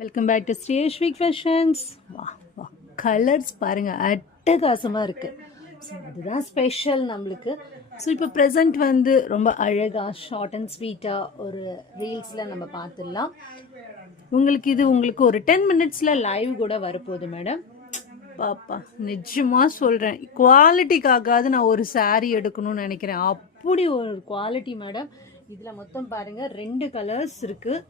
Welcome back to Shri Yashvik fashions. வா வா colours பாருங்கள், அட்டகாசமாக இருக்குது. ஸோ அதுதான் ஸ்பெஷல் நம்மளுக்கு. ஸோ இப்போ ப்ரெசண்ட் வந்து ரொம்ப அழகாக ஷார்ட் அண்ட் ஸ்வீட்டாக ஒரு ரீல்ஸில் நம்ம பார்த்துடலாம். உங்களுக்கு ஒரு 10 மினிட்ஸில் லைவ் கூட வரப்போகுது மேடம். பாப்பா நிஜமாக சொல்கிறேன், குவாலிட்டிக்காகாது நான் ஒரு சாரீ எடுக்கணும்னு நினைக்கிறேன். அப்படி ஒரு குவாலிட்டி மேடம். இதில் மொத்தம் பாருங்கள் 2 கலர்ஸ் இருக்குது.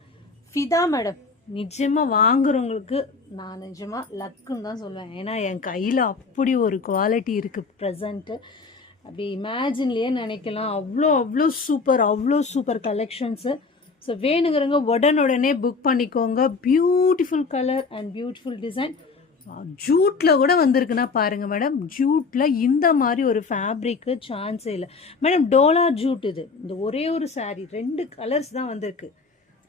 ஃபிதா மேடம், நிஜமாக வாங்குறவங்களுக்கு நான் நிஜமாக லக்குன்னு தான் சொல்லுவேன். ஏன்னா என் கையில் அப்படி ஒரு குவாலிட்டி இருக்குது ப்ரெசண்ட்டு. அப்படி இமேஜின்லேயே நினைக்கலாம். அவ்வளோ சூப்பர் கலெக்ஷன்ஸு. ஸோ வேணுங்கிறவங்க உடனே புக் பண்ணிக்கோங்க. Beautiful colour and beautiful design. ஜூட்டில் கூட வந்திருக்குன்னா பாருங்கள் மேடம். ஜூட்டில் இந்த மாதிரி ஒரு ஃபேப்ரிக்கு சான்ஸே இல்லை மேடம். டோலா ஜூட் இது. இந்த ஒரே ஒரு சாரீ 2 கலர்ஸ் தான் வந்திருக்கு.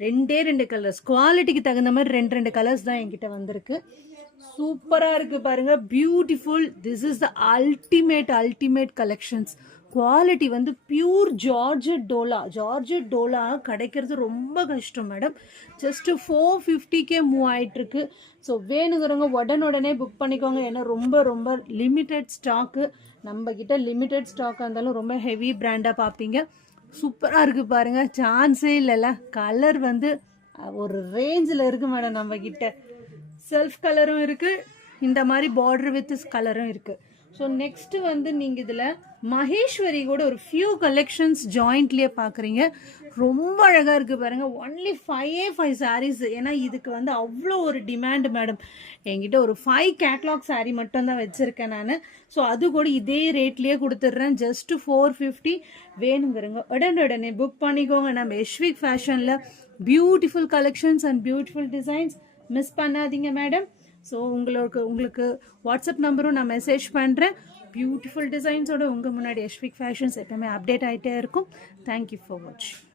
2 கலர்ஸ். குவாலிட்டிக்கு தகுந்த மாதிரி 2 கலர்ஸ் தான் என்கிட்ட வந்திருக்கு. சூப்பராக இருக்குது பாருங்கள். Beautiful. This is the ultimate collections. Quality வந்து பியூர் ஜார்ஜெட் டோலா கிடைக்கிறது ரொம்ப கஷ்டம் மேடம். ஜஸ்ட்டு 450 மூவ் ஆகிட்டுருக்கு. ஸோ வேணுங்கிறவங்க உடனே புக் பண்ணிக்கோங்க. ஏன்னா ரொம்ப லிமிட்டட் ஸ்டாக்கு. நம்மக்கிட்ட லிமிட்டட் ஸ்டாக்காக இருந்தாலும் ரொம்ப ஹெவி பிராண்டாக பார்ப்பீங்க. சூப்பராக இருக்குது பாருங்கள். சான்ஸே இல்லைல்ல. கலர் வந்து ஒரு ரேஞ்சில் இருக்குது மேடம். நம்மக்கிட்ட செல்ஃப் கலரும் இருக்குது, இந்த மாதிரி பார்டர் வித் கலரும் இருக்குது. ஸோ நெக்ஸ்ட்டு வந்து நீங்கள் இதில் மகேஸ்வரி கூட ஒரு ஃபியூ கலெக்ஷன்ஸ் ஜாயிண்ட்லேயே பார்க்குறீங்க. ரொம்ப அழகாக இருக்குது பாருங்கள். ஒன்லி 5 சாரீஸ். ஏன்னா இதுக்கு வந்து அவ்வளோ ஒரு டிமாண்டு மேடம். என்கிட்ட ஒரு 5 கேட்லாக் சாரீ மட்டும்தான் வச்சுருக்கேன் நான். ஸோ அது கூட இதே ரேட்லேயே கொடுத்துட்றேன். ஜஸ்ட்டு 450. வேணுங்கிறங்க உடனே புக் பண்ணிக்கோங்க. நம்ம யஷ்விக் ஃபேஷனில் beautiful collections and beautiful designs miss பண்ணாதீங்க மேடம். ஸோ உங்களுக்கு வாட்ஸ்அப் நம்பரும் நான் மெசேஜ் பண்ணுறேன். பியூட்டிஃபுல் டிசைன்ஸோட உங்கள் முன்னாடி யஷ்விக் ஃபேஷன்ஸ் எப்பவுமே அப்டேட் ஆகிட்டே இருக்கும். தேங்க்யூ ஃபார் வாட்சிங்.